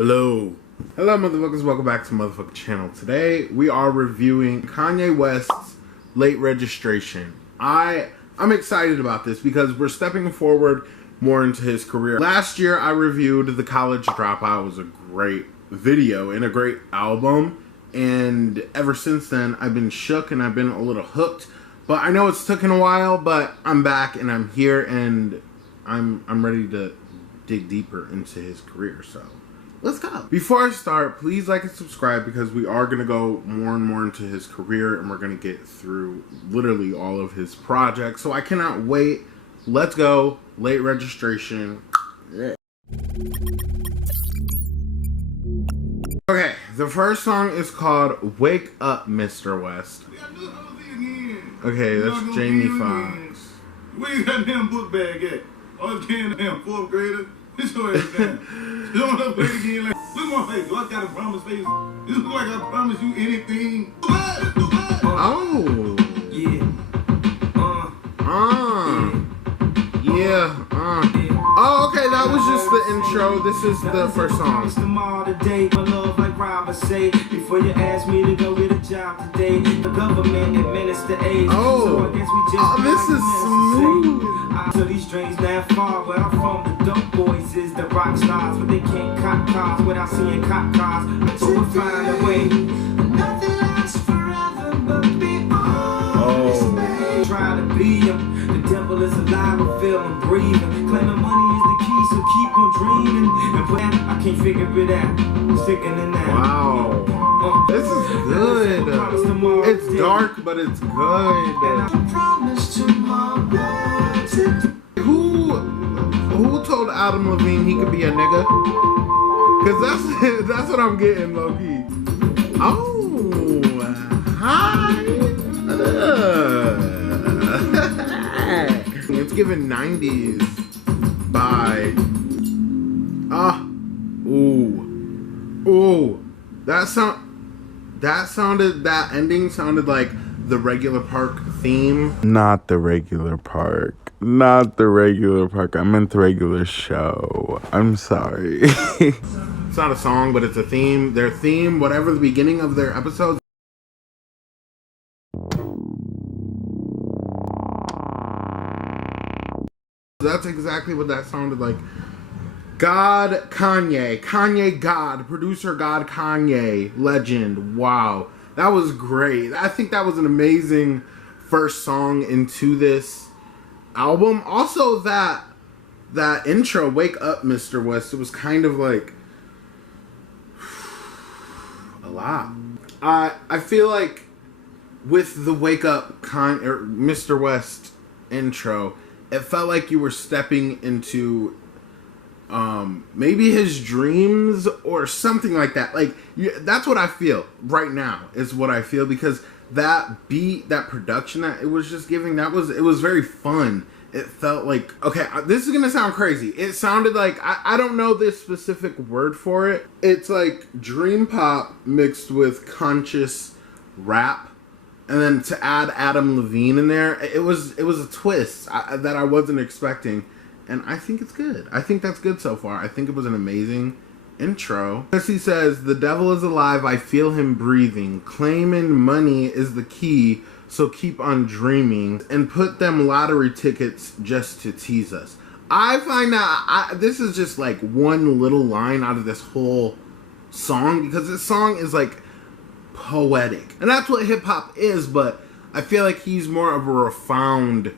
Hello. Hello, motherfuckers. Welcome back to motherfucking channel. Today, we are reviewing Kanye West's Late Registration. I'm excited about this because we're stepping forward more into his career. Last year, I reviewed The College Dropout. It was a great video and a great album. And ever since then, I've been shook and I've been a little hooked. But I know it's taken a while, but I'm back and I'm here and I'm ready to dig deeper into his career. So let's go. Before I start, please like and subscribe because we are going to go more and more into his career and we're going to get through literally all of his projects. So I cannot wait. Let's go. Late Registration. Yeah. Okay, the first song is called Wake Up, Mr. West. Okay, that's Jamie Foxx. Where you got damn book bag at? Oh, damn fourth grader. This your ass down. You don't want to play again. Like, look at my face. Do I got a promise face? You look like I promise you anything. Oh. Yeah. Oh, okay, that was just the intro. This is the first song. Before you ask me to go get a job today, the government administer aid. Oh, this is smooth. So these strings that far, where I'm from, the dope boys is the rock stars, but they can't cop cars without seeing cop cars. So we'll find a way. Nothing lasts forever, but be honest. Try to be him. The devil is alive, I feel him breathing. Claiming money is the key, so keep on dreaming. And put that, I can't figure it out. Sticking in that. Wow. This is good. It's dark, but it's good. Who told Adam Levine he could be a nigga? Cause that's what I'm getting, low key. Oh, hi. It's given 90s by that ending sounded like the Regular Park theme. Not the Regular Park. Not the Regular Park. I meant the Regular Show. I'm sorry. It's not a song, but it's a theme. Their theme, whatever the beginning of their episodes. That's exactly what that sounded like. God, Kanye God, producer God Kanye, legend. Wow, that was great. I think that was an amazing first song into this album. Also, that intro, Wake Up, Mr. West, it was kind of like a lot. I feel like with the Wake Up Mr. West intro, it felt like you were stepping into maybe his dreams or something like that. Like, that's what I feel right now, is what I feel, because that beat, that production that it was just giving, it was very fun. It felt like, okay, this is gonna sound crazy. It sounded like, I don't know this specific word for it. It's like dream pop mixed with conscious rap. And then to add Adam Levine in there, it was a twist that I wasn't expecting. And I think it's good. I think that's good so far. I think it was an amazing intro. As he says, the devil is alive, I feel him breathing. Claiming money is the key, so keep on dreaming. And put them lottery tickets just to tease us. I find that this is just like one little line out of this whole song, because this song is like poetic. And that's what hip-hop is, but I feel like he's more of a refined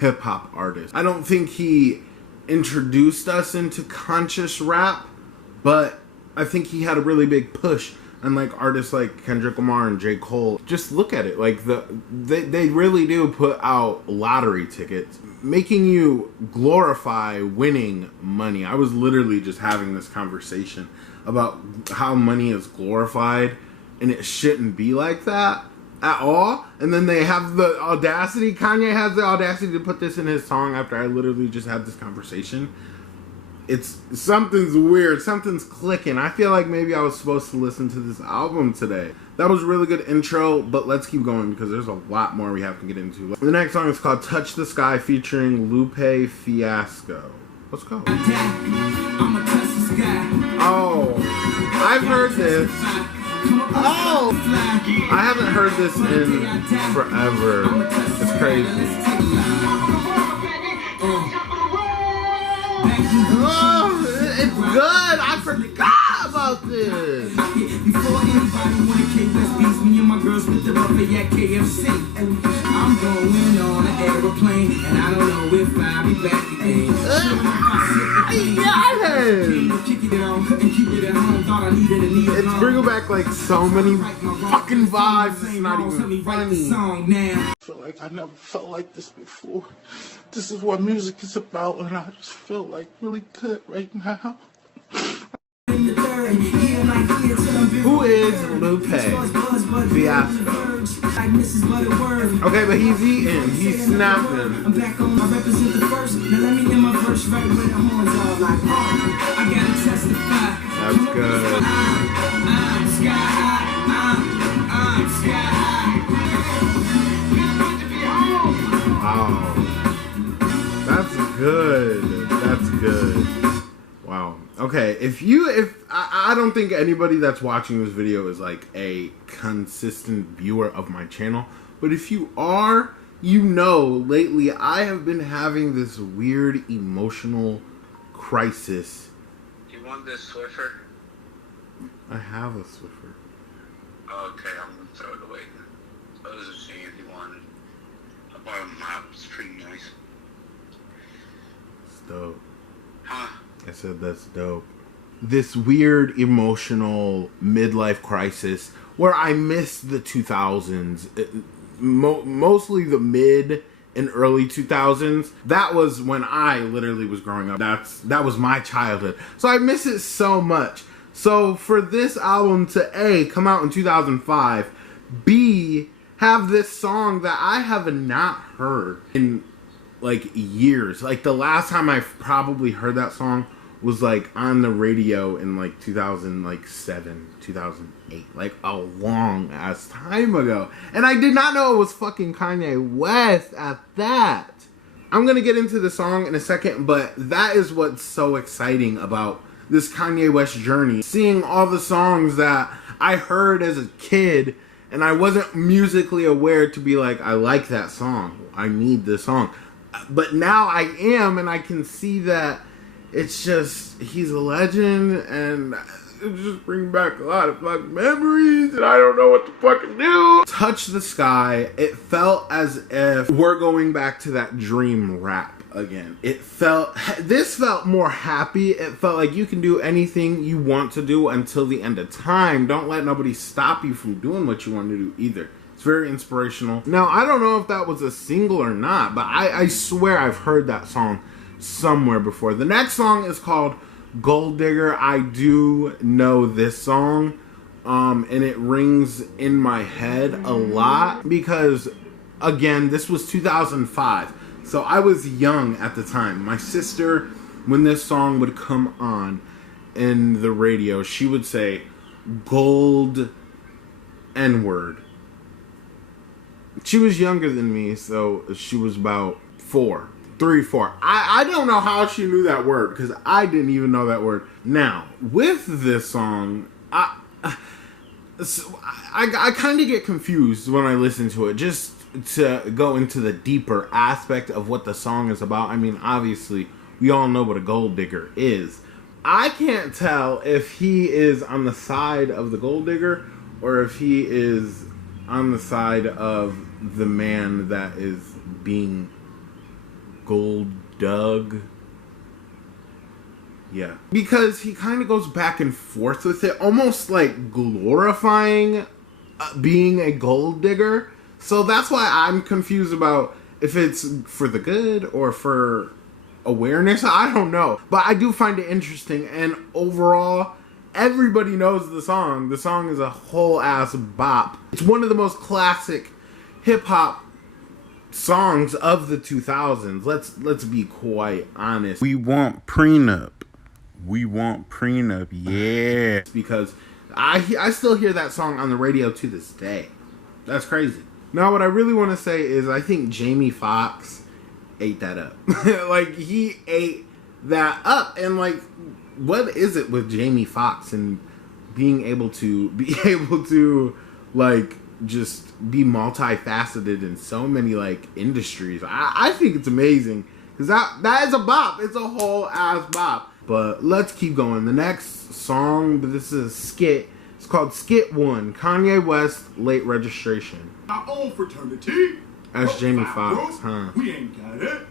hip-hop artist. I don't think he introduced us into conscious rap, but I think he had a really big push. And like artists like Kendrick Lamar and J. Cole, just look at it. Like they really do put out lottery tickets, making you glorify winning money. I was literally just having this conversation about how money is glorified, and it shouldn't be like that at all. And then they have the audacity, Kanye has the audacity to put this in his song after I literally just had this conversation. Something's weird, something's clicking. I feel like maybe I was supposed to listen to this album today. That was a really good intro, but let's keep going because there's a lot more we have to get into. The next song is called Touch the Sky featuring Lupe Fiasco. Let's go. Oh. I've heard this. Oh! I haven't heard this in forever. It's crazy. Oh, it's good. I forgot about this. Before anybody wanna KFC's, me and my girls with the buffet at KFC. I'm going on an aeroplane, and I don't know if I'll be back again. It's bringing back like so many fucking vibes. It's not even funny. I feel like I never felt like this before. This is what music is about, and I just feel like really good right now. Who is Lupe Fiasco? Okay, but he's eating. He's snapping. I'm back on my represent the first. Now let me in my verse right where the horns are like. I gotta testify. That's good. I'm sky high. I'm sky Wow. That's good. That's good. Wow. Okay, if I don't think anybody that's watching this video is like a consistent viewer of my channel, but if you are, you know lately I have been having this weird emotional crisis. Do you want this Swiffer? I have a Swiffer. Okay, I'm gonna throw it away. I was just seeing if you wanted. I bought a mop, it's pretty nice. It's dope. Huh? I said that's dope. This weird emotional midlife crisis where I miss the 2000s, mostly the mid and early 2000s. That was when I literally was growing up. That was my childhood. So I miss it so much. So for this album to A, come out in 2005, B, have this song that I have not heard in like years. Like the last time I probably heard that song was like on the radio in like 2007, 2008, like a long ass time ago. And I did not know it was fucking Kanye West at that. I'm gonna get into the song in a second, but that is what's so exciting about this Kanye West journey. Seeing all the songs that I heard as a kid and I wasn't musically aware to be like, I like that song. I need this song. But now I am, and I can see that it's just, he's a legend, and it just brings back a lot of fucking memories, and I don't know what to fucking do. Touch the Sky, it felt as if we're going back to that dream rap again. This felt more happy. It felt like you can do anything you want to do until the end of time. Don't let nobody stop you from doing what you want to do either. It's very inspirational. Now, I don't know if that was a single or not, but I swear I've heard that song somewhere before. The next song is called Gold Digger. I do know this song, and it rings in my head a lot because, again, this was 2005. So I was young at the time. My sister, when this song would come on in the radio, she would say, gold N-word. She was younger than me, so she was about 4. I don't know how she knew that word, because I didn't even know that word. Now, with this song, I kind of get confused when I listen to it, just to go into the deeper aspect of what the song is about. I mean, obviously, we all know what a gold digger is. I can't tell if he is on the side of the gold digger, or if he is on the side of the man that is being gold dug. Yeah. Because he kind of goes back and forth with it, almost like glorifying being a gold digger. So that's why I'm confused about if it's for the good or for awareness. I don't know. But I do find it interesting. And overall, everybody knows the song. The song is a whole ass bop. It's one of the most classic hip-hop songs of the 2000s. Let's be quite honest. We want prenup. We want prenup. Yeah. Because I still hear that song on the radio to this day. That's crazy. Now, what I really want to say is I think Jamie Foxx ate that up. Like, he ate that up. And, like, what is it with Jamie Foxx and being able to like just be multifaceted in so many like industries. I think it's amazing because that is a bop. It's a whole ass bop. But let's keep going. The next song, but this is a skit. It's called Skit 1, Kanye West, Late Registration. Our own fraternity. That's Jamie Foxx, huh? We ain't got it.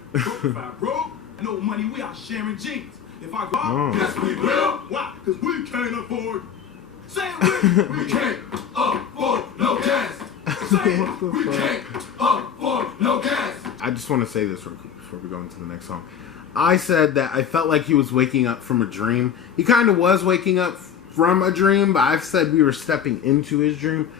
Broke. No money, we out sharing jeans. If I go out, yes we will. Why? Because we can't afford. Say it, we can't afford no gas. Say it, we can't afford no gas. I just want to say this real quick before we go into the next song. I said that I felt like he was waking up from a dream. He kind of was waking up from a dream, but I've said we were stepping into his dream.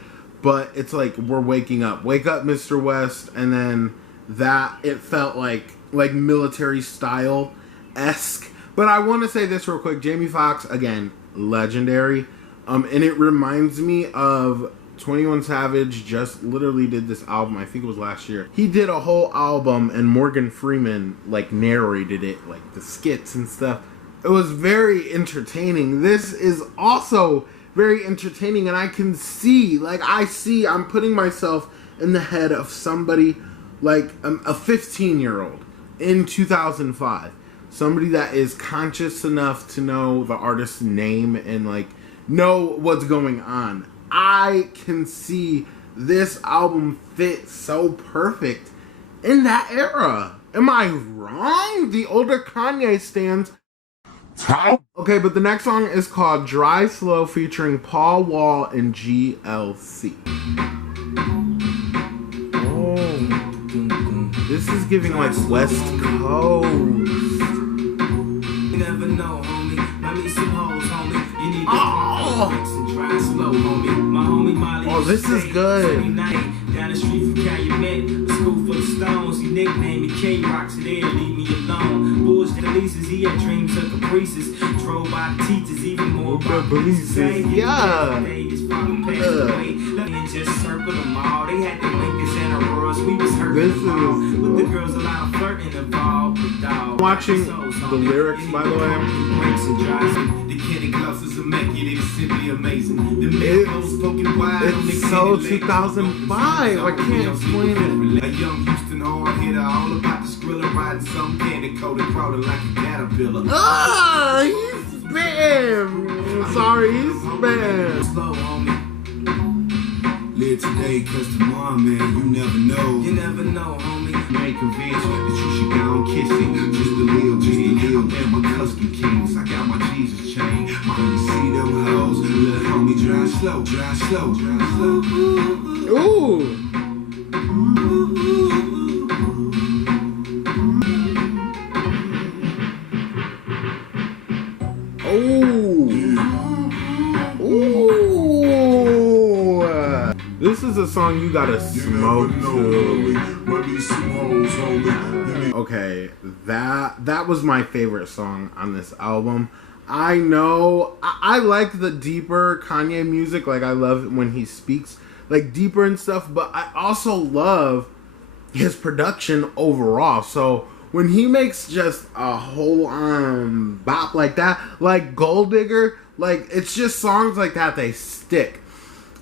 But it's like we're waking up. Wake up, Mr. West. And then that, it felt like military style-esque. But I want to say this real quick. Jamie Foxx, again, legendary. And it reminds me of 21 Savage just literally did this album. I think it was last year. He did a whole album and Morgan Freeman like narrated it, like the skits and stuff. It was very entertaining. This is also very entertaining, and I can see, I'm putting myself in the head of somebody like a 15-year-old in 2005. Somebody that is conscious enough to know the artist's name and like know what's going on. I can see this album fit so perfect in that era. Am I wrong? The older Kanye stands. Okay, but the next song is called Dry Slow featuring Paul Wall and GLC. Oh, this is giving like West Coast. You never know, homie. Might meet some hoes, homie. You need to dry slow, homie. My homie Molly. Oh, this is good. Down the street from Calumet, a school full of stones. He nicknamed me K-Rock, so they leave me alone. Bullshit leases, he had dreams of caprices. Drove by the teachers, even more about police. Yeah. Just circle them all. They had the Lincolns and Auroras. We was hurting them all. With the girls, a lot of flirting involved. I'm watching the lyrics, by the way. The Kenny Gloves is immaculate, it's simply amazing. It's so 2005. I can't explain it. A young Houston hard hitter, all about the skrilla, riding some candy coated crawling like a caterpillar. Ah, he's spam. Sorry, he's spam. Slow, homie. Live today, cause tomorrow, man, you never know. You never know, homie. Ain't convinced that you should go and kiss it. Just a little bit. I'm there, my custom kings. I got my Jesus chain. When you see them hoes, little homie, drive slow, drive slow, drive slow. Ooh. This is a song you gotta smoke to. Okay, that was my favorite song on this album. I know I like the deeper Kanye music, like I love when he speaks like deeper and stuff, but I also love his production overall. So when he makes just a whole bop like that, like Gold Digger, like it's just songs like that, they stick.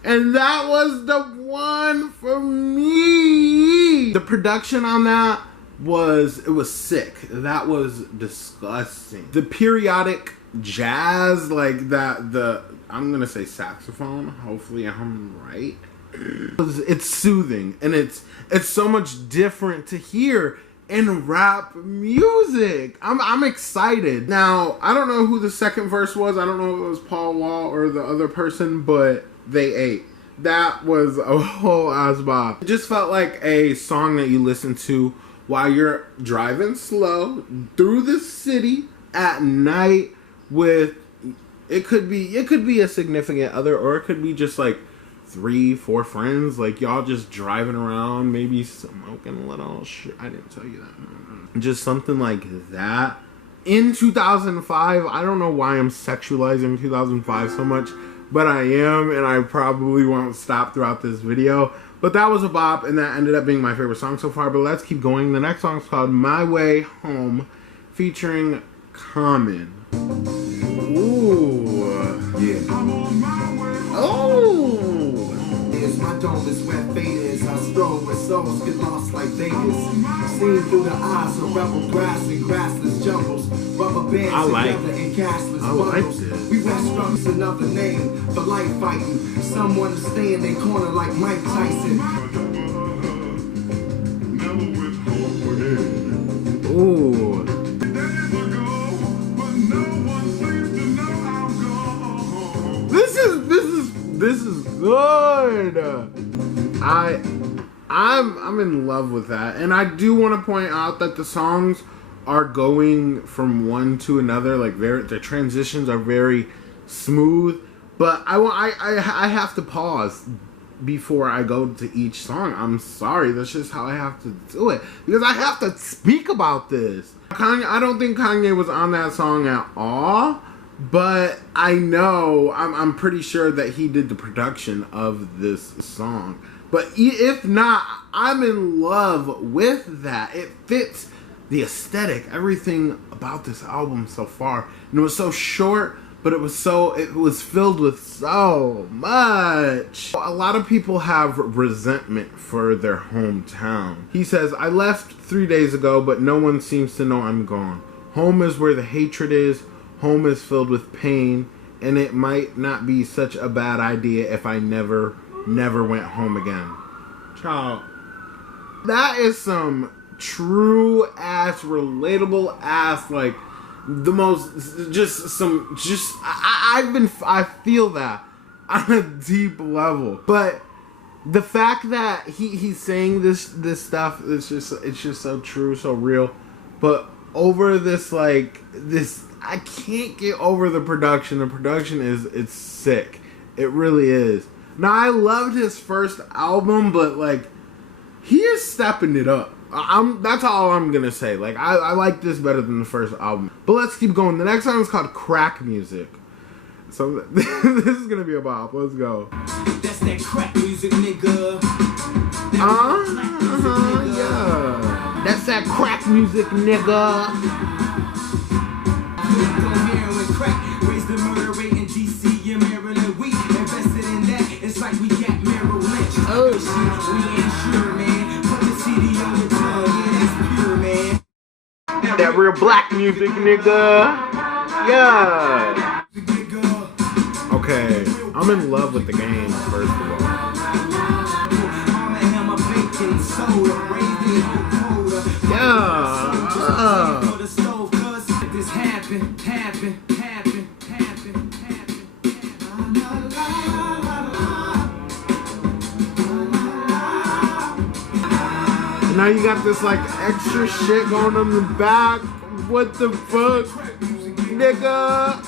And that was the one for me. The production on that was sick. That was disgusting. The periodic jazz, like that, I'm gonna say saxophone, hopefully I'm right. It's soothing, and it's so much different to hear in rap music. I'm excited. Now, I don't know who the second verse was. I don't know if it was Paul Wall or the other person, but they ate. That was a whole ass bop. It just felt like a song that you listen to while you're driving slow through the city at night with, it could be a significant other, or it could be just like 3-4 friends, like y'all just driving around, maybe smoking a little shit. I didn't tell you that. Just something like that. In 2005, I don't know why I'm sexualizing 2005 so much, but I am, and I probably won't stop throughout this video. But that was a bop, and that ended up being my favorite song so far. But let's keep going. The next song is called My Way Home, featuring Common. Ooh. Yeah. dome is where fate is. I stroll where souls get lost like Vegas. Seen through the eyes of rebel grass and grassless jungles. Rubber bands together in cashless bundles. We wear strums, another name for life fighting. Someone to stay in their corner like Mike Tyson. Ooh. This is good. I'm in love with that, and I do want to point out that the songs are going from one to another, like the transitions are very smooth. But I have to pause before I go to each song. I'm sorry, that's just how I have to do it because I have to speak about this. Kanye, I don't think Kanye was on that song at all. But I know, I'm pretty sure that he did the production of this song. But if not, I'm in love with that. It fits the aesthetic, everything about this album so far. And it was so short, but it was filled with so much. A lot of people have resentment for their hometown. He says, I left 3 days ago, but no one seems to know I'm gone. Home is where the hatred is. Home is filled with pain, and it might not be such a bad idea if I never went home again. Child, that is some true ass, relatable ass, like the most, I feel that on a deep level. But the fact that he's saying this stuff, it's just so true, so real. But over this, I can't get over the production. The production it's sick. It really is. Now, I loved his first album, but he is stepping it up. That's all I'm gonna say. I like this better than the first album. But let's keep going. The next song is called Crack Music. So this is gonna be a bop. Let's go. That's that crack music, nigga. Yeah. That's that crack music, nigga. Raise the murder rate in DC and Maryland. We invested in that. It's like we got Merrill Lynch. Oh shit, we ain't sure, man. Put the CD on the tongue, yeah, that's pure, man. That real black music, nigga. Yeah. Okay, I'm in love with the game, first of all. Yeah. Now you got this extra shit going on the back. What the fuck, nigga?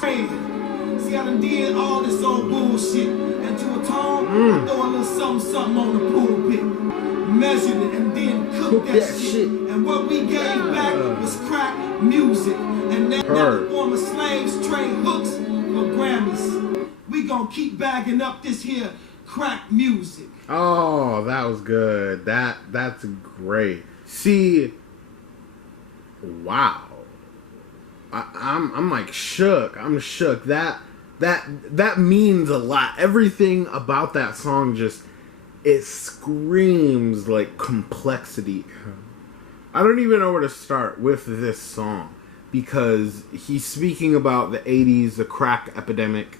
See, I done did all this old bullshit, and to atone, I throw a little something on the pulpit, measured it, and then cooked that shit. And what we gave back was crack music, and that former slaves trade hooks for Grammys. We gonna keep bagging up this here crack music. Oh, that was good. That's great. See, wow. I'm shook. I'm shook. That means a lot. Everything about that song it screams complexity. I don't even know where to start with this song because he's speaking about the 80s, the crack epidemic,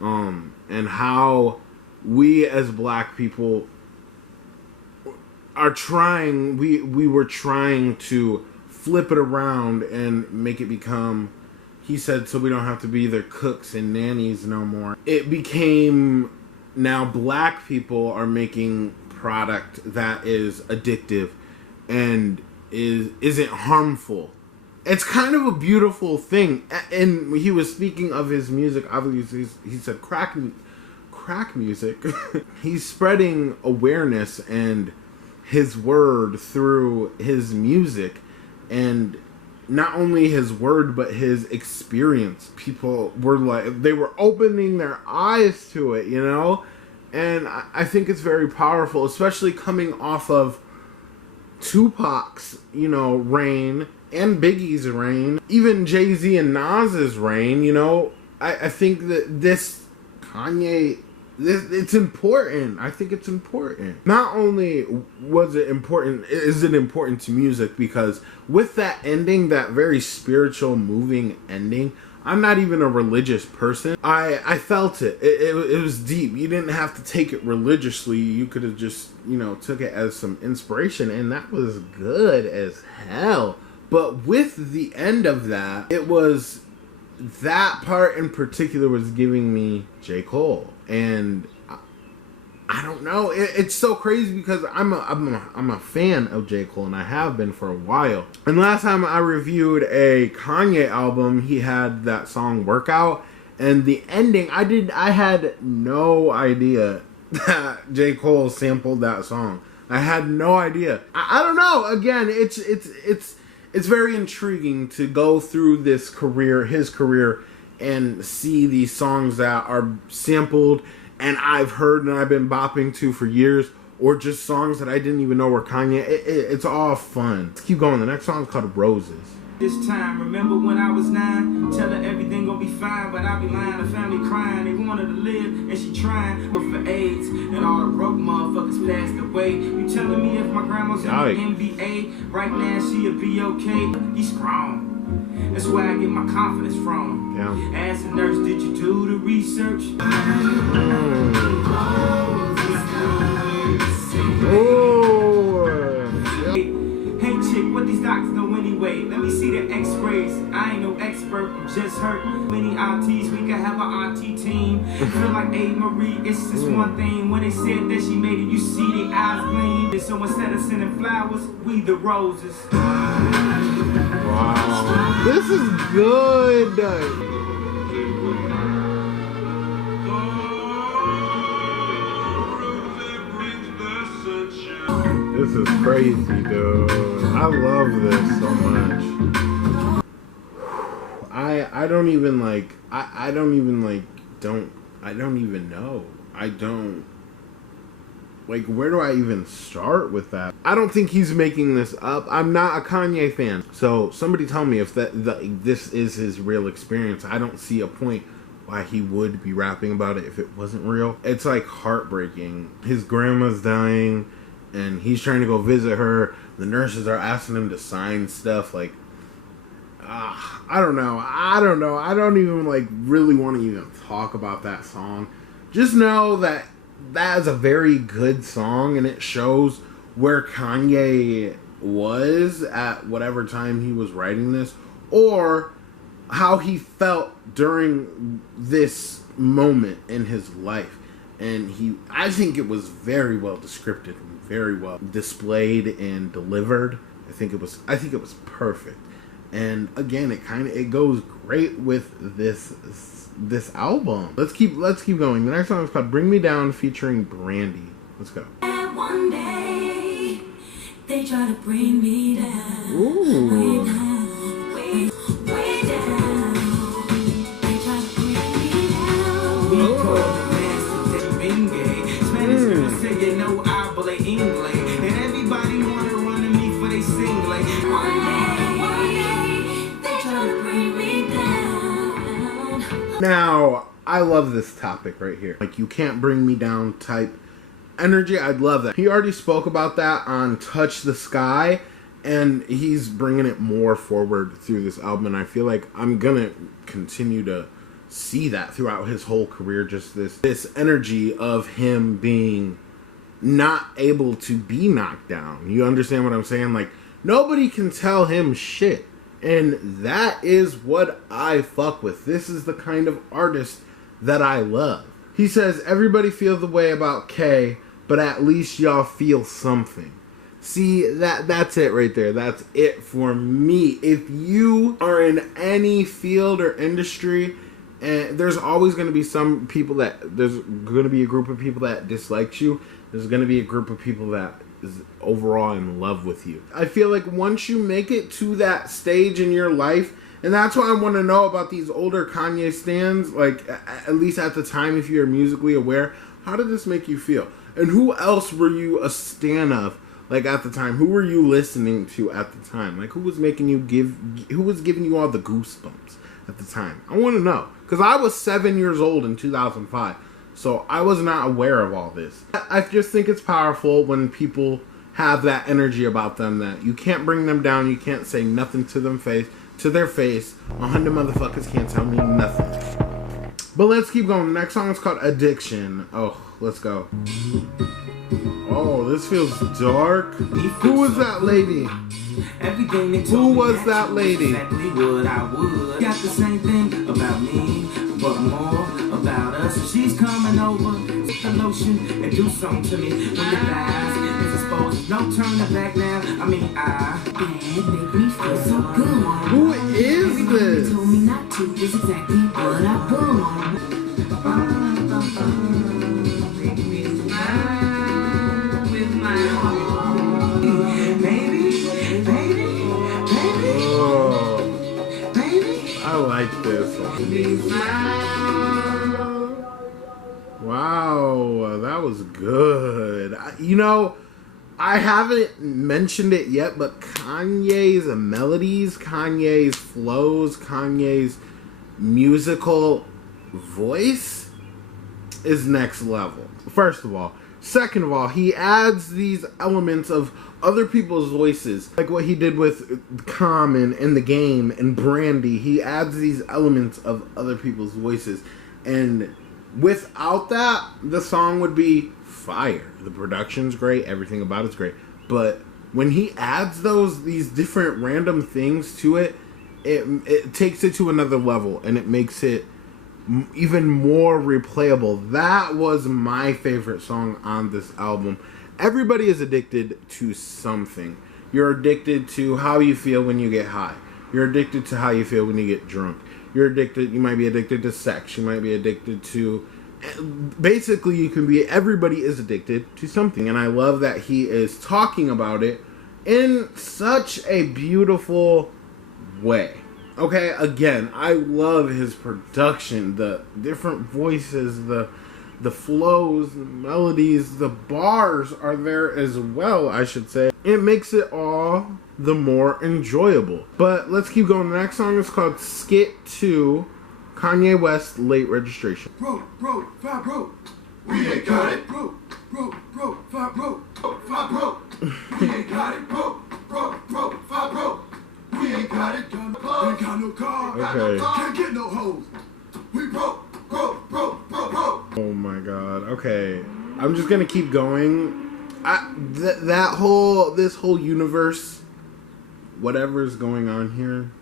and how we as black people are trying, we were trying to flip it around and make it become, he said, so we don't have to be their cooks and nannies no more. It became, now black people are making product that is addictive and isn't harmful. It's kind of a beautiful thing. And he was speaking of his music, obviously he said crack music. He's spreading awareness and his word through his music, and not only his word but his experience. People were they were opening their eyes to it, and I think it's very powerful, especially coming off of Tupac's reign and Biggie's reign, even Jay-Z and Nas's reign. I think that this Kanye It's important. I think it's important. Not only was it important, is it important to music, because with that ending, that very spiritual, moving ending, I'm not even a religious person. I felt it. It was deep. You didn't have to take it religiously. You could have just, took it as some inspiration, and that was good as hell. But with the end of that, it was, that part in particular was giving me J. Cole. And I don't know. It's so crazy because I'm a fan of J. Cole, and I have been for a while. And last time I reviewed a Kanye album, he had that song Workout, and the ending, I had no idea that J. Cole sampled that song. I had no idea. I don't know. Again, it's very intriguing to go through his career, and see these songs that are sampled and I've heard and I've been bopping to for years, or just songs that I didn't even know were Kanye. It's all fun. Let's keep going. The next song is called Roses. This time, remember when I was 9? Tell her everything gon' be fine, but I be lying, the family crying. They want her to live, and she trying. But for AIDS, and all the broke motherfuckers passed away. You telling me if my grandma's in the NBA, right now she'll be okay? He's strong. That's where I get my confidence from. Yeah. As a nurse, did you do the research? Hey chick, what these doctors know anyway? Let me see the x-rays. I ain't no expert, I'm just hurt. Many RTs, we can have an RT team. Feel like A. Marie, it's just one thing. When they said that she made it, you see the eyes gleam. So instead of sending flowers, we the roses. Wow. This is good. This is crazy, dude. I love this so much. I don't even know. I don't, where do I even start with that? I don't think he's making this up. I'm not a Kanye fan. So somebody tell me if this is his real experience. I don't see a point why he would be rapping about it if it wasn't real. It's like heartbreaking. His grandma's dying and he's trying to go visit her. The nurses are asking him to sign stuff. I don't know. I don't even really want to even talk about that song. Just know that is a very good song, and it shows where Kanye was at whatever time he was writing this, or how he felt during this moment in his life. And I think it was very well described and very well displayed and delivered. I think it was perfect. And again, it goes great with this album. Let's keep going. The next song is called Bring Me Down featuring Brandy. Let's go. One day they try to bring me down. Ooh. Way down, way down. They try to bring me down. We call the master Bengay. Spanish girls say you know I habla English. And everybody wanna run to me for they sing like One day they try to bring me down. Now, I love this topic right here. You can't bring me down type energy. I'd love that. He already spoke about that on Touch the Sky, and he's bringing it more forward through this album, and I feel like I'm gonna continue to see that throughout his whole career. Just this energy of him being not able to be knocked down. You understand what I'm saying? Nobody can tell him shit. And that is what I fuck with. This is the kind of artist that I love. He says, everybody feel the way about K, but at least y'all feel something. See, that's it right there. That's it for me. If you are in any field or industry, and there's always going to be some people there's going to be a group of people that dislikes you. There's going to be a group of people that is overall in love with you. I feel like once you make it to that stage in your life, and that's why I want to know about these older Kanye stans, at least at the time, if you're musically aware, how did this make you feel? And who else were you a stan of, at the time? Who were you listening to at the time? Who was making you who was giving you all the goosebumps at the time? I want to know. Because I was 7 years old in 2005. So I was not aware of all this. I just think it's powerful when people have that energy about them that you can't bring them down. You can't say nothing to their face. 100 motherfuckers can't tell me nothing. But let's keep going. The next song is called Addiction. Oh, let's go. Oh, this feels dark. Who was that lady? Who was that lady? Exactly what I would. Got the same thing about me, but more about us. She's coming over with the lotion and do something to me. When the eyes is exposed, no turning back now. I mean, It make me feel so good. Who is Everybody this? told me not to. Is exactly what I want. Oh, I like this one. Wow, that was good. You know, I haven't mentioned it yet, but Kanye's melodies, Kanye's flows, Kanye's musical voice is next level. First of all. Second of all, he adds these elements of other people's voices. Like what he did with Common in The Game and Brandy. He adds these elements of other people's voices. And without that, the song would be fire. The production's great. Everything about it's great. But when he adds these different random things to it, it takes it to another level. And it makes it even more replayable. That was my favorite song on this album. Everybody is addicted to something. You're addicted to how you feel when you get high. You're addicted to how you feel when you get drunk. You might be addicted to sex. You might be addicted to, basically everybody is addicted to something. And I love that he is talking about it in such a beautiful way. Okay, again, I love his production, the different voices, the flows, the melodies, the bars are there as well, I should say. It makes it all the more enjoyable. But let's keep going. The next song is called Skit 2, Kanye West, Late Registration. Bro, five, bro. We ain't got it. Bro, five, bro. Five, bro. We ain't got it. Bro, five, bro. We ain't got it. Ain't got no car. Okay. Can't get no hoes. We broke. Oh my god. Okay. I'm just gonna keep going. This whole universe, whatever's going on here,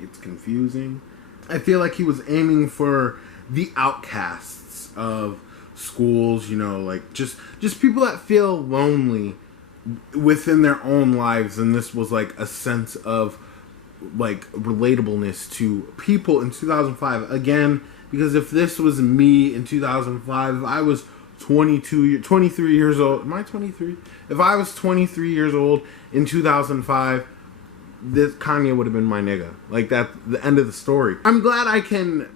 it's confusing. I feel like he was aiming for the outcasts of schools, you know, like just people that feel lonely within their own lives, and this was like a sense of like relatableness to people in 2005. Again, because if this was me in 2005, if I was 23 years old, am I 23? If I was 23 years old in 2005, this Kanye would have been my nigga. Like, that's the end of the story. I'm glad I can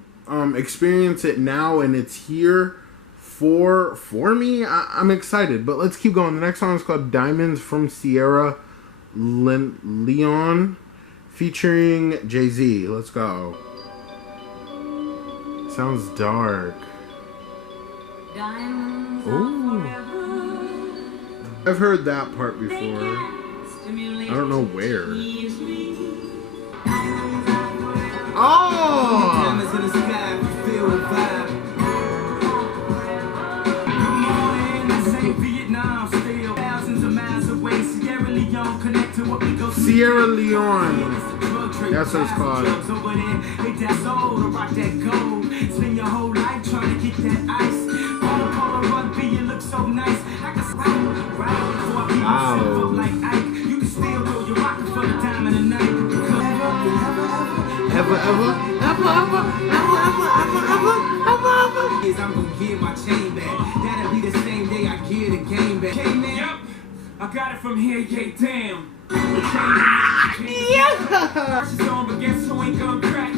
experience it now, and it's here for me. I'm excited. But let's keep going. The next song is called Diamonds from Sierra Leone, featuring Jay-Z. Let's go. Sounds dark. Ooh. I've heard that part before. I don't know where. Oh! Diamonds in the sky, you feel the vibe. Good morning, this ain't Vietnam, still thousands of miles away. Sierra Leone, connect to what we go through. Sierra Leone. That's what it's called. Over there, they that soul to rock that gold. Spend your whole life trying to get that ice. All run B, you look so nice. I can ride before I be myself up like Ike. You can still know you're rocking for the time of the night. I'm gonna get my chain back. That'll be the same day I get the game back. Okay, man? Yep. I got it from here, yeah, damn. Yeah. On, but guess who ain't gonna crack?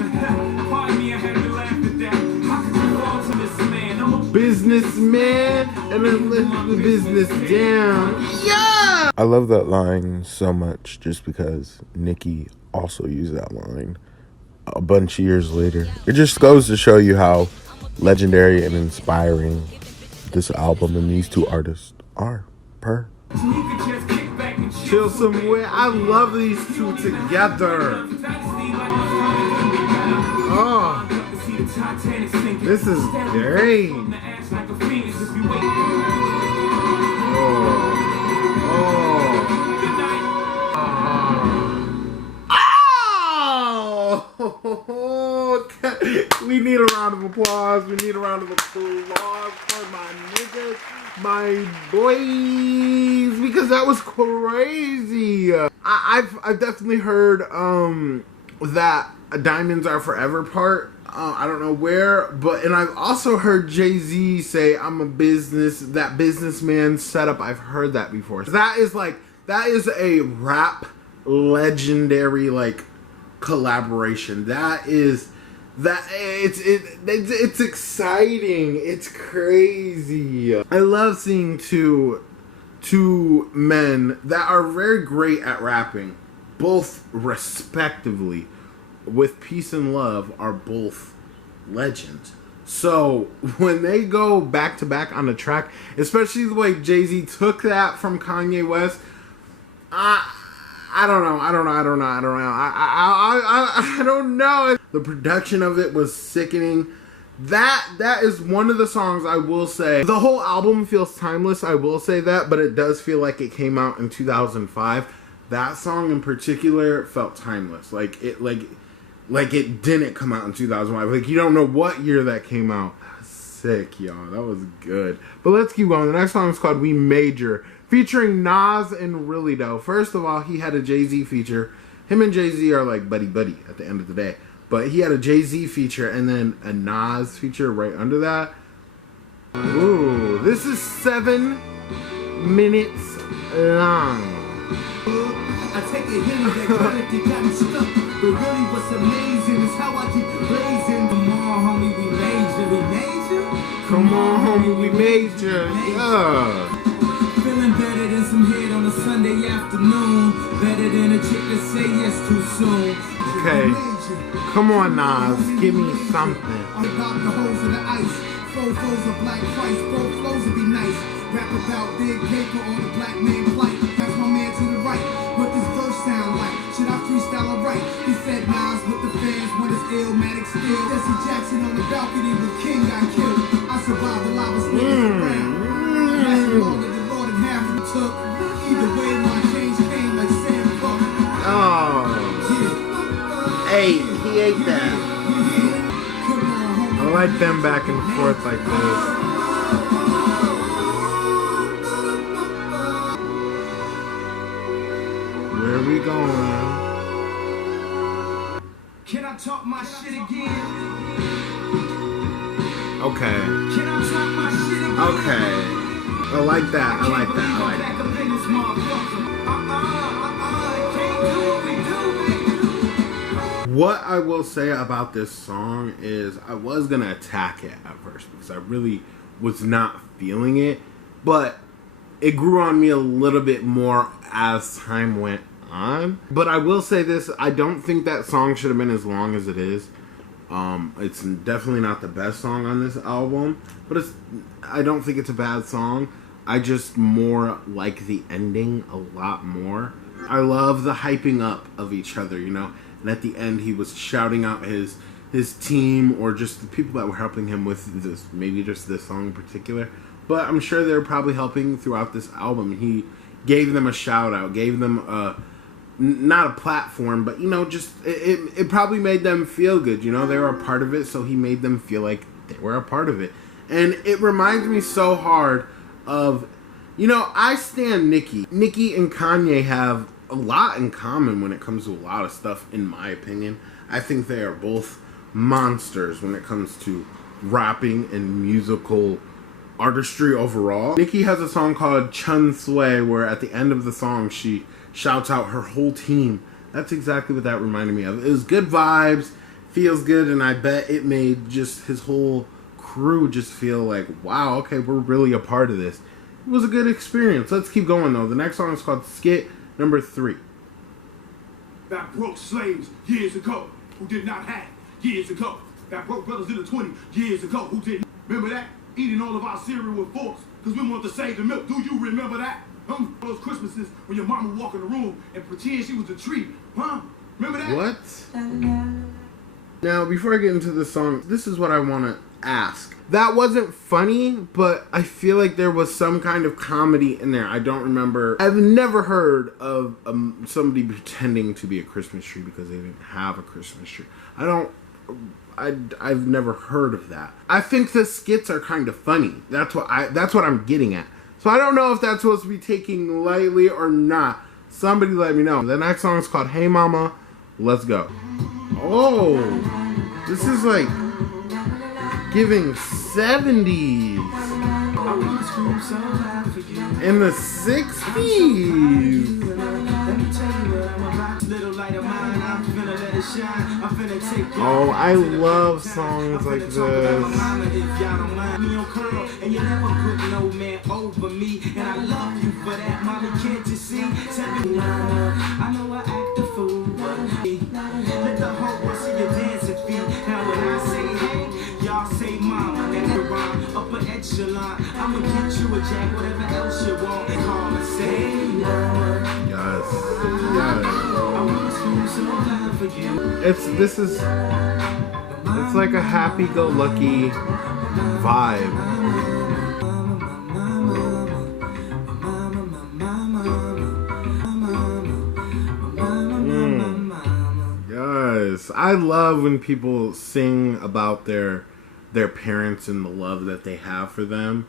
Pardon me, I had to laugh at that. How could you fall to this man? I'm a businessman, and then let the business down. Yeah! I love that line so much just because Nicki also used that line a bunch of years later. It just goes to show you how legendary and inspiring this album and these two artists are. Per. Chill somewhere. I love these two together. Oh, this is great. Oh, we need a round of applause. We need a round of applause for my niggas, my boys, because that was crazy. I've definitely heard that Diamonds Are Forever part. I don't know where, and I've also heard Jay-Z say, I'm a that businessman setup. I've heard that before. That is a rap legendary, like, collaboration. It's exciting. It's crazy. I love seeing two men that are very great at rapping, both respectively, with Peace and Love, are both legends. So when they go back to back on the track, especially the way Jay-Z took that from Kanye West, I don't know. The production of it was sickening. That is one of the songs I will say. The whole album feels timeless, I will say that, but it does feel like it came out in 2005. That song in particular felt timeless. Like it didn't come out in 2005. Like, you don't know what year that came out. Sick, y'all. That was good. But let's keep going. The next song is called We Major, featuring Nas and Really Though. First of all, he had a Jay-Z feature. Him and Jay-Z are like buddy-buddy at the end of the day. But he had a Jay-Z feature and then a Nas feature right under that. Ooh, this is 7 minutes long. I take a hint of that credit that got me stuck. But really what's amazing is how I keep blazing. Come on, homie, we major. We major? Come on, homie, we major. Yeah. Feeling better than some head on a Sunday afternoon. Better than a chick that say yes too soon. Okay. Come on, Nas. Give me something. I'm about the holes in the ice. 4 flows of black price. Both flows would be nice. Rap about big paper on the black man plight. That's my man to the right. What this verse sound like? Should I freestyle or write? He said Nas with the fans when it's Illmatic still. Jesse Jackson on the balcony with King got killed. I survived the lava split around. Lasted longer than more than half of the took. Either way, my change came like Sam Cook. Oh. Hey, he ate that. I like them back and forth like this. Where are we going? Can I talk my shit again? Okay. Can I talk my shit again? Okay. I like that. I like that. I like that. What I will say about this song is I was going to attack it at first because I really was not feeling it, but it grew on me a little bit more as time went on. But I will say this, I don't think that song should have been as long as it is. It's definitely not the best song on this album, but I don't think it's a bad song. I just more like the ending a lot more. I love the hyping up of each other, you know? And at the end, he was shouting out his team or just the people that were helping him with this, maybe just this song in particular. But I'm sure they were probably helping throughout this album. He gave them a shout out, gave them not a platform, but, you know, just it probably made them feel good. You know, they were a part of it, so he made them feel like they were a part of it. And it reminds me so hard of, you know, I stan Nicki. Nicki and Kanye have a lot in common when it comes to a lot of stuff, in my opinion. I think they are both monsters when it comes to rapping and musical artistry overall. Nicki has a song called Chun Sui where at the end of the song she shouts out her whole team. That's exactly what that reminded me of. It was good vibes, feels good, and I bet it made just his whole crew just feel like, wow, okay, we're really a part of this. It was a good experience. Let's keep going though. The next song is called Skit Number 3. That broke slaves years ago who did not have years ago. That broke brothers did it 20 years ago. Who didn't? Remember that? Eating all of our cereal with forks because we want to save the milk. Do you remember that? Those Christmases when your mama would walk in the room and pretend she was the tree. Huh? Remember that? What? Now, before I get into the song, this is what I want to ask. That wasn't funny, but I feel like there was some kind of comedy in there. I don't remember. I've never heard of somebody pretending to be a Christmas tree because they didn't have a Christmas tree. I've never heard of that. I think the skits are kind of funny. That's what I'm getting at. So I don't know if that's supposed to be taken lightly or not. Somebody let me know. The next song is called Hey Mama, Let's Go. Oh, this is like giving 70s. In the 60s. Oh, I love songs like this. I'ma get you a jack, whatever else you want. Call and say, mama. Yes. Yes. It's like a happy-go-lucky vibe. Yes. I love when people sing about their parents and the love that they have for them.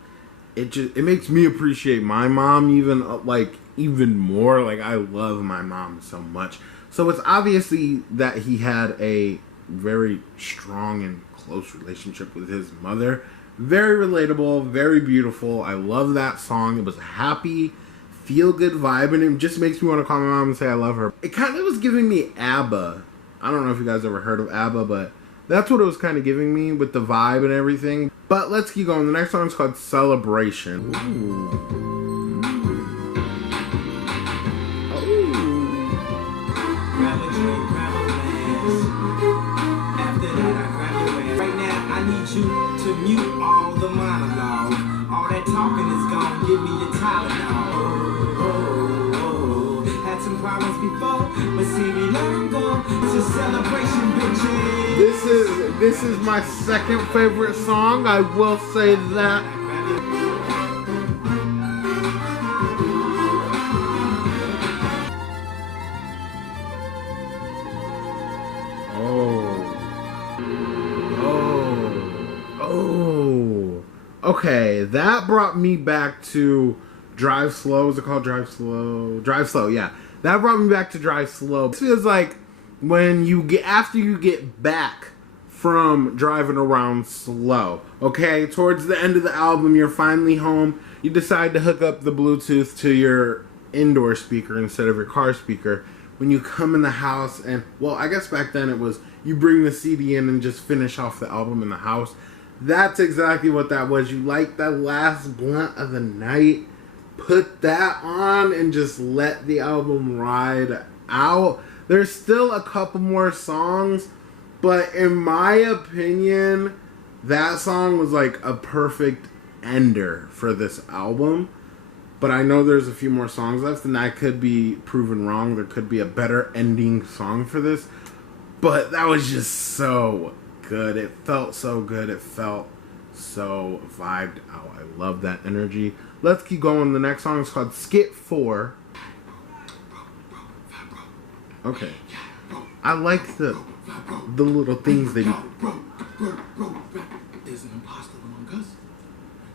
It makes me appreciate my mom even more. Like, I love my mom so much. So it's obviously that he had a very strong and close relationship with his mother. Very relatable, very beautiful. I love that song. It was a happy, feel-good vibe, and it just makes me want to call my mom and say I love her. It kind of was giving me ABBA. I don't know if you guys ever heard of ABBA, but that's what it was kind of giving me with the vibe and everything. But let's keep going. The next song is called Celebration. Ooh. You to mute all the monologue. All that talking is gone. Give me your Tylenol. Had some problems before, but see me let them go. It's a celebration, bitches. This is my second favorite song. I will say that. Okay, that brought me back to Drive Slow. Is it called Drive Slow? Drive Slow, yeah. That brought me back to Drive Slow. This feels like when after you get back from driving around slow. Okay, towards the end of the album, you're finally home. You decide to hook up the Bluetooth to your indoor speaker instead of your car speaker. When you come in the house and, well, I guess back then it was you bring the CD in and just finish off the album in the house. That's exactly what that was. You light that last blunt of the night, put that on, and just let the album ride out. There's still a couple more songs, but in my opinion, that song was like a perfect ender for this album. But I know there's a few more songs left, and I could be proven wrong. There could be a better ending song for this. But that was just so good. It felt so good. It felt so vibed out. I love that energy. Let's keep going. The next song is called Skit 4. Okay. I like the little things they do. There's an imposter among us.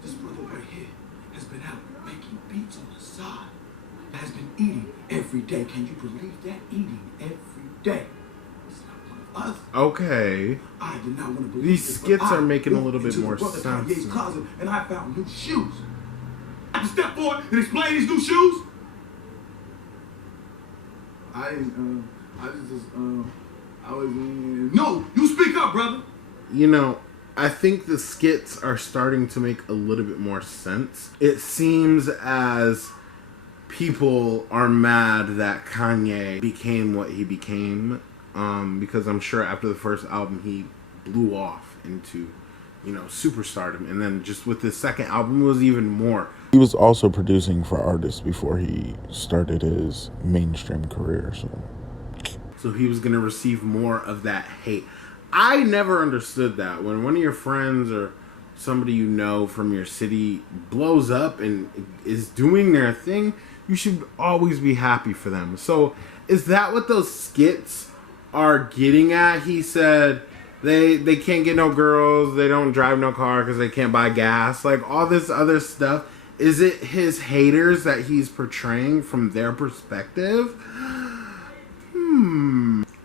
This brother right here has been out making beats on the side. Has been eating every day. Can you believe that? Eating every day. Okay. I did not want to believe these this, skits are making a little bit more sense. Kanye's closet, and I found new shoes. I have to step forward and explain these new shoes. No, you speak up, brother. You know, I think the skits are starting to make a little bit more sense. It seems as people are mad that Kanye became what he became. Because I'm sure after the first album he blew off into, superstardom. And then just with this second album, it was even more. He was also producing for artists before he started his mainstream career, So he was going to receive more of that hate. I never understood that. When one of your friends or somebody you know from your city blows up and is doing their thing, you should always be happy for them. So is that what those skits are getting at? He said they can't get no girls, they don't drive no car because they can't buy gas, like all this other stuff. Is it his haters that he's portraying from their perspective?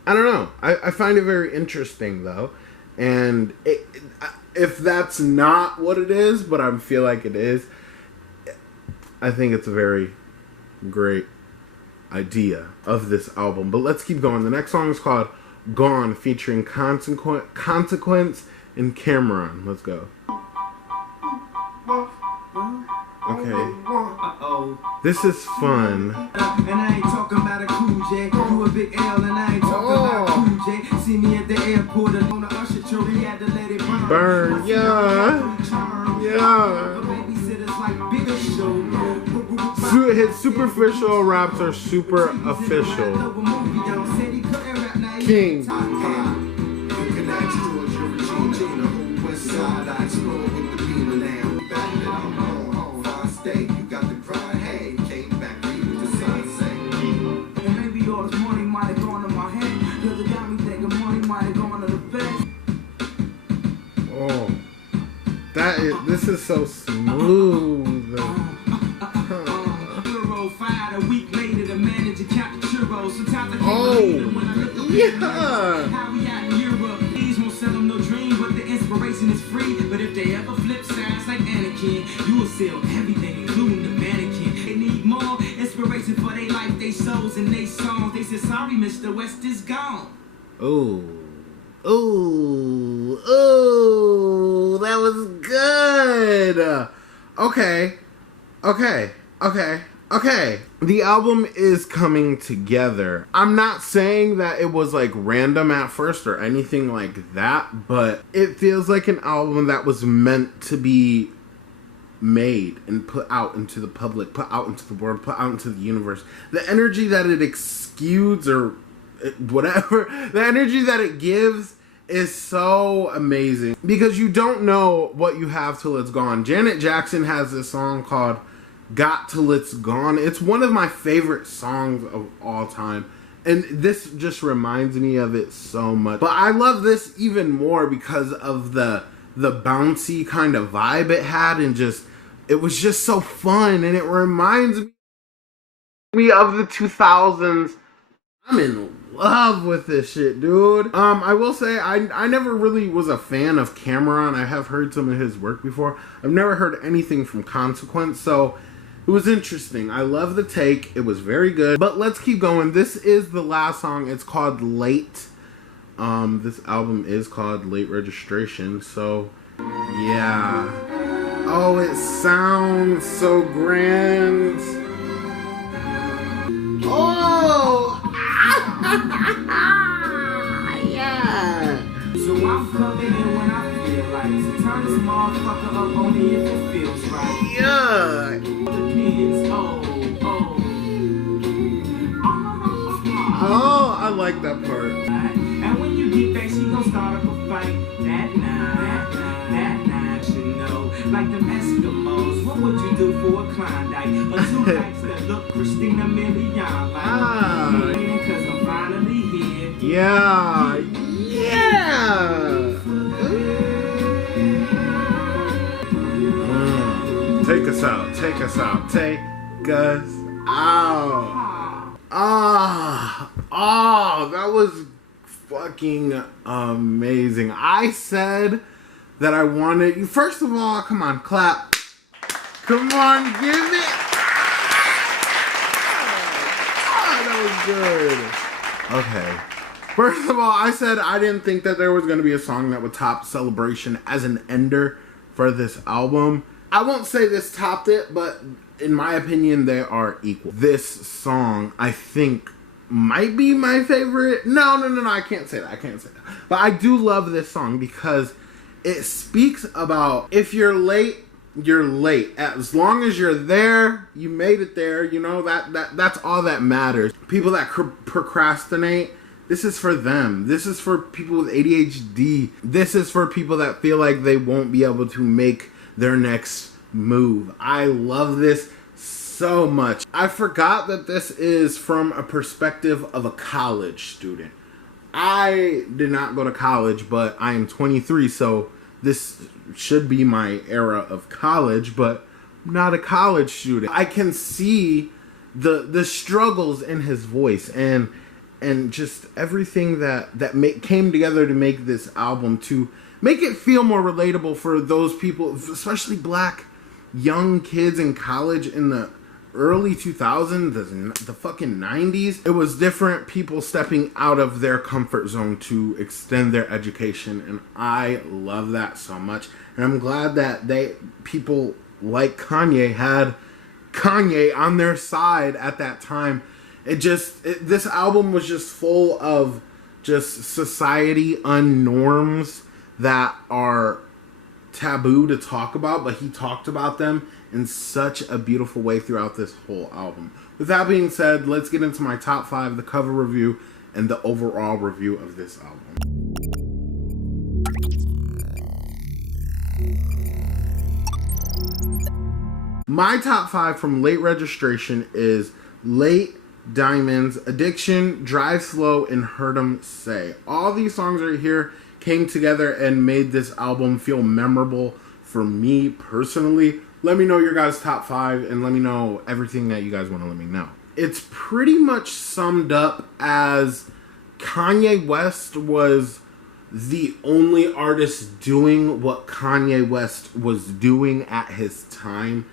I don't know. I find it very interesting, though. And if that's not what it is, but I feel like it is, I think it's a very great idea of this album. But let's keep going. The next song is called Gone, featuring Consequence and Cameron. Let's go. Okay. This is fun. And I ain't talking about a cool J. You a big L and I ain't talking about cool J. See me at the airport alone, the usher jury had to let it burn. Burn, yeah. Yeah. His superficial raps are super official. King. This is so smooth. Oh, yeah. How we out in Europe, these won't sell them no dream, but the inspiration is free. But if they ever flip sides like Anakin, you will sell everything, including the mannequin. They need more inspiration for their life, they souls, and they songs. They said, sorry, Mr. West is gone. Ooh. Ooh. Ooh. That was good. Okay. The album is coming together. I'm not saying that it was like random at first or anything like that, but it feels like an album that was meant to be made and put out into the public, put out into the world, put out into the universe. The energy that it exudes or whatever, the energy that it gives is so amazing because you don't know what you have till it's gone. Janet Jackson has this song called Got Till It's Gone. It's one of my favorite songs of all time, and this just reminds me of it so much. But I love this even more because of the bouncy kind of vibe it had, and just it was just so fun, and it reminds me of the 2000s. I'm in love with this shit, dude. I will say I never really was a fan of Cameron. I have heard some of his work before. I've never heard anything from Consequence, so it was interesting. I love the take. It was very good. But let's keep going. This is the last song. It's called Late. This album is called Late Registration. So, yeah. Oh, it sounds so grand. Oh! Yeah. So I'm coming in when I feel like it. So turn this motherfucker up only if it feels right. Yeah. Oh, I like that part. And when you get back, she gon' start up a fight. That night, you know. Like them Eskimos, what would you do for a Klondike? Or two nights that look Christina Milian like. Cause I'm finally here. Yeah. Take us out. That was fucking amazing. I said that I wanted, first of all, come on, clap. Come on, give it. That was good. Okay. First of all, I said I didn't think that there was going to be a song that would top Celebration as an ender for this album. I won't say this topped it, but in my opinion, they are equal. This song, I think, might be my favorite. No, I can't say that. But I do love this song because it speaks about if you're late, you're late. As long as you're there, you made it there. You know, that's all that matters. People that procrastinate, this is for them. This is for people with ADHD. This is for people that feel like they won't be able to make their next move. I love this so much. I forgot that this is from a perspective of a college student. I did not go to college, but I am 23, so this should be my era of college, but I'm not a college student. I can see the struggles in his voice and just everything that came together to make this album, to make it feel more relatable for those people, especially black young kids in college in the early 2000s, the fucking 90s. It was different people stepping out of their comfort zone to extend their education, and I love that so much. And I'm glad that people like Kanye had Kanye on their side at that time. This album was just full of just society unnorms that are taboo to talk about, but he talked about them in such a beautiful way throughout this whole album. With that being said, let's get into my top 5, the cover review, and the overall review of this album. My top 5 from Late Registration is Late, Diamonds, Addiction, Drive Slow, and Heard 'Em Say. All these songs right here came together and made this album feel memorable for me personally. Let me know your guys' top 5 and let me know everything that you guys want to let me know. It's pretty much summed up as Kanye West was the only artist doing what Kanye West was doing at his time.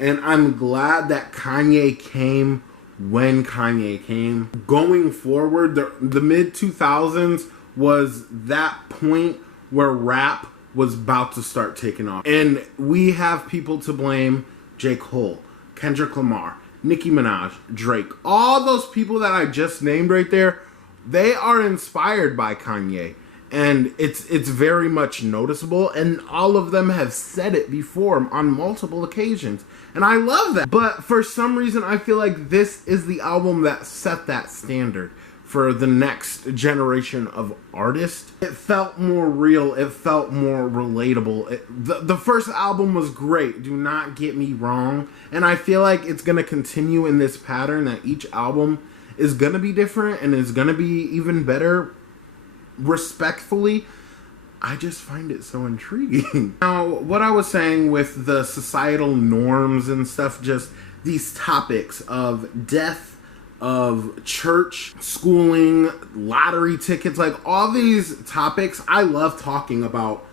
And I'm glad that Kanye came when Kanye came. Going forward, the mid-2000s was that point where rap was about to start taking off. And we have people to blame: J. Cole, Kendrick Lamar, Nicki Minaj, Drake. All those people that I just named right there, they are inspired by Kanye. And it's very much noticeable. And all of them have said it before on multiple occasions. And I love that. But for some reason, I feel like this is the album that set that standard for the next generation of artists. It felt more real. It felt more relatable. The first album was great. Do not get me wrong. And I feel like it's going to continue in this pattern, that each album is going to be different and is going to be even better. Respectfully, I just find it so intriguing. Now, what I was saying with the societal norms and stuff, just these topics of death, of church, schooling, lottery tickets, like all these topics, I love talking about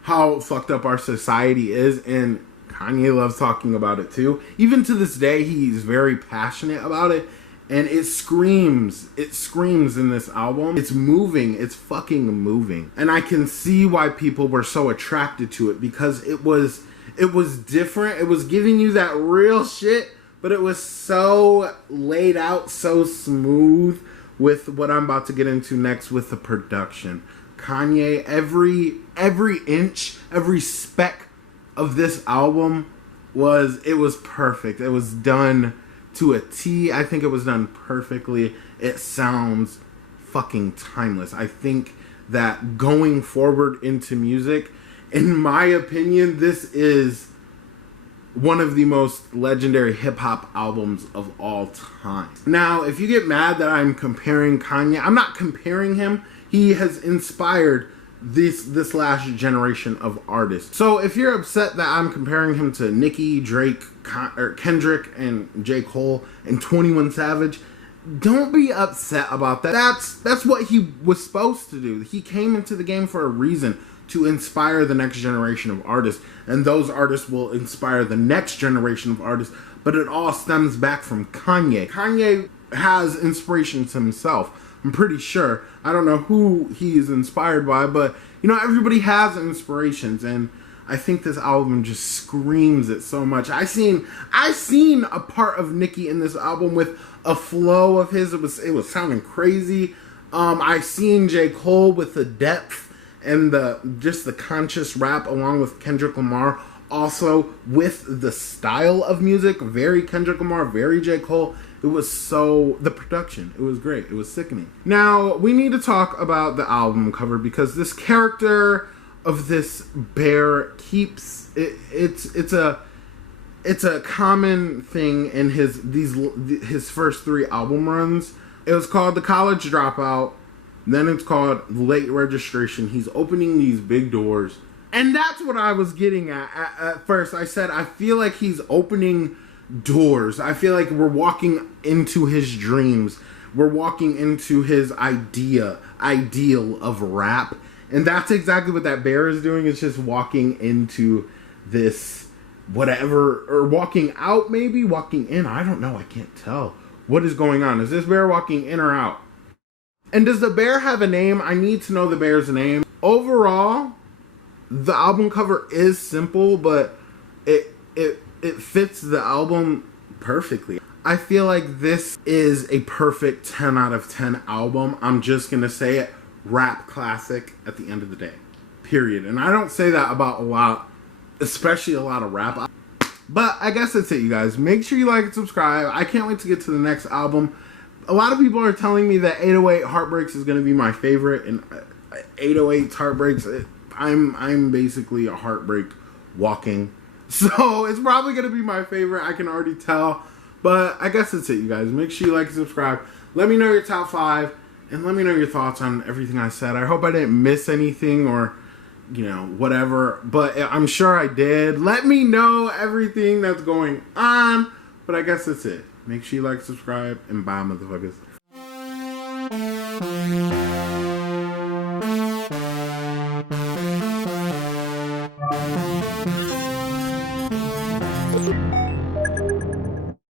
how fucked up our society is, and Kanye loves talking about it too. Even to this day, he's very passionate about it, and it screams in this album. It's moving, it's fucking moving. And I can see why people were so attracted to it, because it was different. It was giving you that real shit, but it was so laid out, so smooth with what I'm about to get into next with the production. Kanye, every inch, every speck of this album was perfect. It was done to a T. I think it was done perfectly. It sounds fucking timeless. I think that going forward into music, in my opinion, this is one of the most legendary hip-hop albums of all time. Now, if you get mad that I'm comparing Kanye, I'm not comparing him. He has inspired this last generation of artists. So if you're upset that I'm comparing him to Nicki, Drake, Kendrick, and J. Cole, and 21 Savage, don't be upset about that. That's what he was supposed to do. He came into the game for a reason, to inspire the next generation of artists, and those artists will inspire the next generation of artists, but it all stems back from Kanye. Kanye has inspirations himself, I'm pretty sure. I don't know who he is inspired by, but, you know, everybody has inspirations, and I think this album just screams it so much. I seen a part of Nicki in this album with a flow of his. It was sounding crazy. I seen J. Cole with the depth and the conscious rap along with Kendrick Lamar. Also with the style of music, very Kendrick Lamar, very J. Cole. It was the production, it was great. It was sickening. Now, we need to talk about the album cover because this character of this bear keeps, it's a common thing in his first 3 album runs. It was called The College Dropout, then it's called Late Registration. He's opening these big doors. And that's what I was getting at first. I said, I feel like he's opening doors. I feel like we're walking into his dreams. We're walking into his ideal of rap. And that's exactly what that bear is doing. It's just walking into this whatever, or walking out maybe, walking in. I don't know. I can't tell. What is going on? Is this bear walking in or out? And does the bear have a name? I need to know the bear's name. Overall, the album cover is simple, but it fits the album perfectly. I feel like this is a perfect 10 out of 10 album. I'm just going to say it. Rap classic at the end of the day. Period. And I don't say that about a lot, especially a lot of rap. But I guess that's it, you guys. Make sure you like and subscribe. I can't wait to get to the next album. A lot of people are telling me that 808 Heartbreaks is going to be my favorite. And 808 Heartbreaks, I'm basically a heartbreak walking. So it's probably going to be my favorite. I can already tell. But I guess that's it, you guys. Make sure you like and subscribe. Let me know your top 5. And let me know your thoughts on everything I said. I hope I didn't miss anything or, whatever. But I'm sure I did. Let me know everything that's going on. But I guess that's it. Make sure you like, subscribe, and bye, motherfuckers.